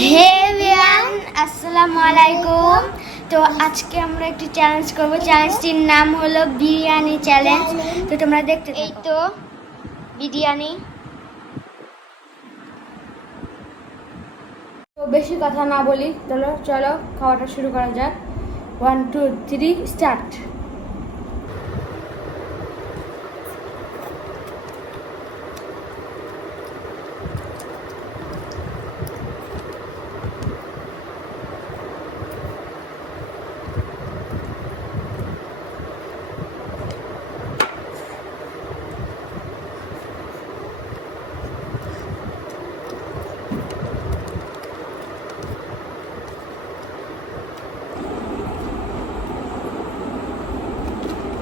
হে এভরিওয়ান, আসসালামু আলাইকুম। তো আজকে আমরা একটি চ্যালেঞ্জ করব। চ্যালেঞ্জটির নাম হলো বিরিয়ানি চ্যালেঞ্জ। তো তোমরা দেখতে থাকো। এই তো বিরিয়ানি। তো বেশি কথা না বলি, চলো খাওয়াটা শুরু করা যাক। 1 2 3 স্টার্ট।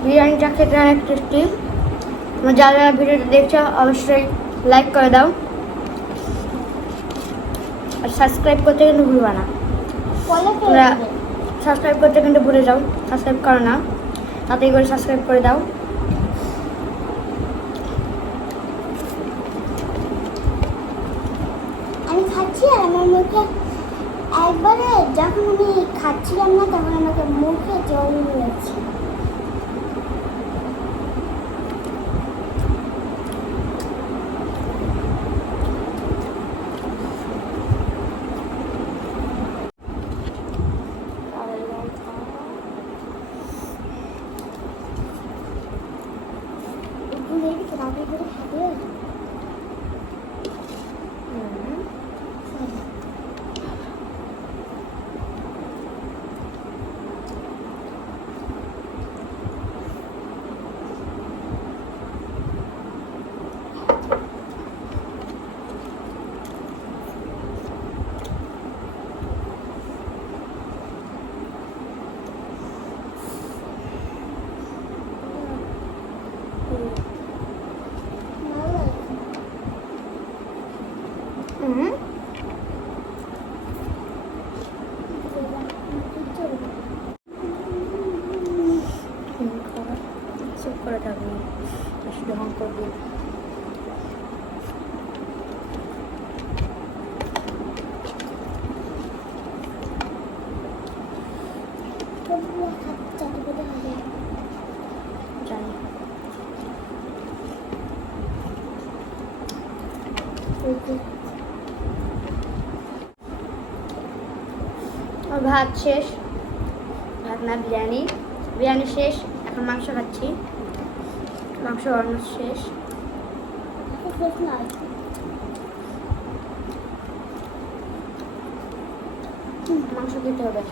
বিরিয়ানিটা খেতে অনেক টেস্টি। তোমরা যারা ভিডিওটা দেখছো অবশ্যই লাইক করে দাও আর সাবস্ক্রাইব করতে কিন্তু ভুলবা না। তোমরা সাবস্ক্রাইব করতে কিন্তু ভুলে যাও, সাবস্ক্রাইব করো না, তাড়াতাড়ি করে সাবস্ক্রাইব করে দাও। আমি খাচ্ছি আর আমার মুখে একবারে যখন আমি খাচ্ছিলাম না তখন আমাকে মুখে জল যাচ্ছে। চুপ করে থাকবি, আসলে হং করবি। জানি আমার ভাত শেষ, ভাত না বিরিয়ানি, বিরিয়ানি শেষ। এখন মাংস খাচ্ছি, মাংস অলমোস্ট শেষ। মাংস দিতে হবে।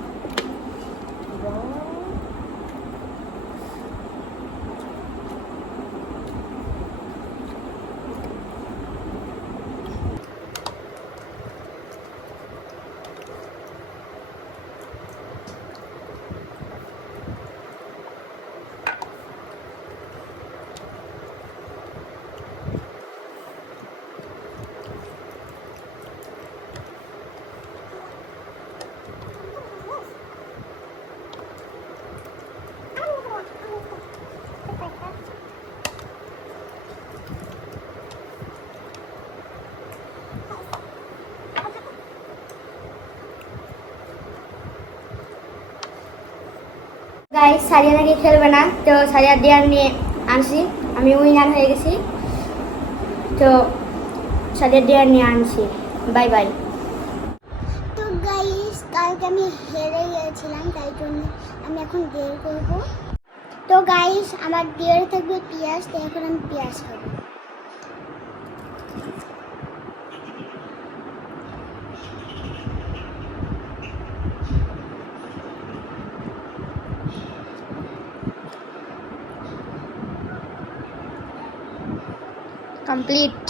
গাইস, সারিয়া নাকি খেলবে না, তো সারিয়া দেয়ার নিয়ে আনছি। আমি উইনার হয়ে গেছি, তো সারিয়া দেয়ার নিয়ে আনছি। Bye bye. তো গাইস, কালকে আমি হেরে গিয়েছিলাম, তাই জন্য আমি এখন বের করব। তো গাইস, আমার দেয়ার থাকবে পেঁয়াজ, তো এখন আমি পেঁয়াজ খাবো। কমপ্লিট।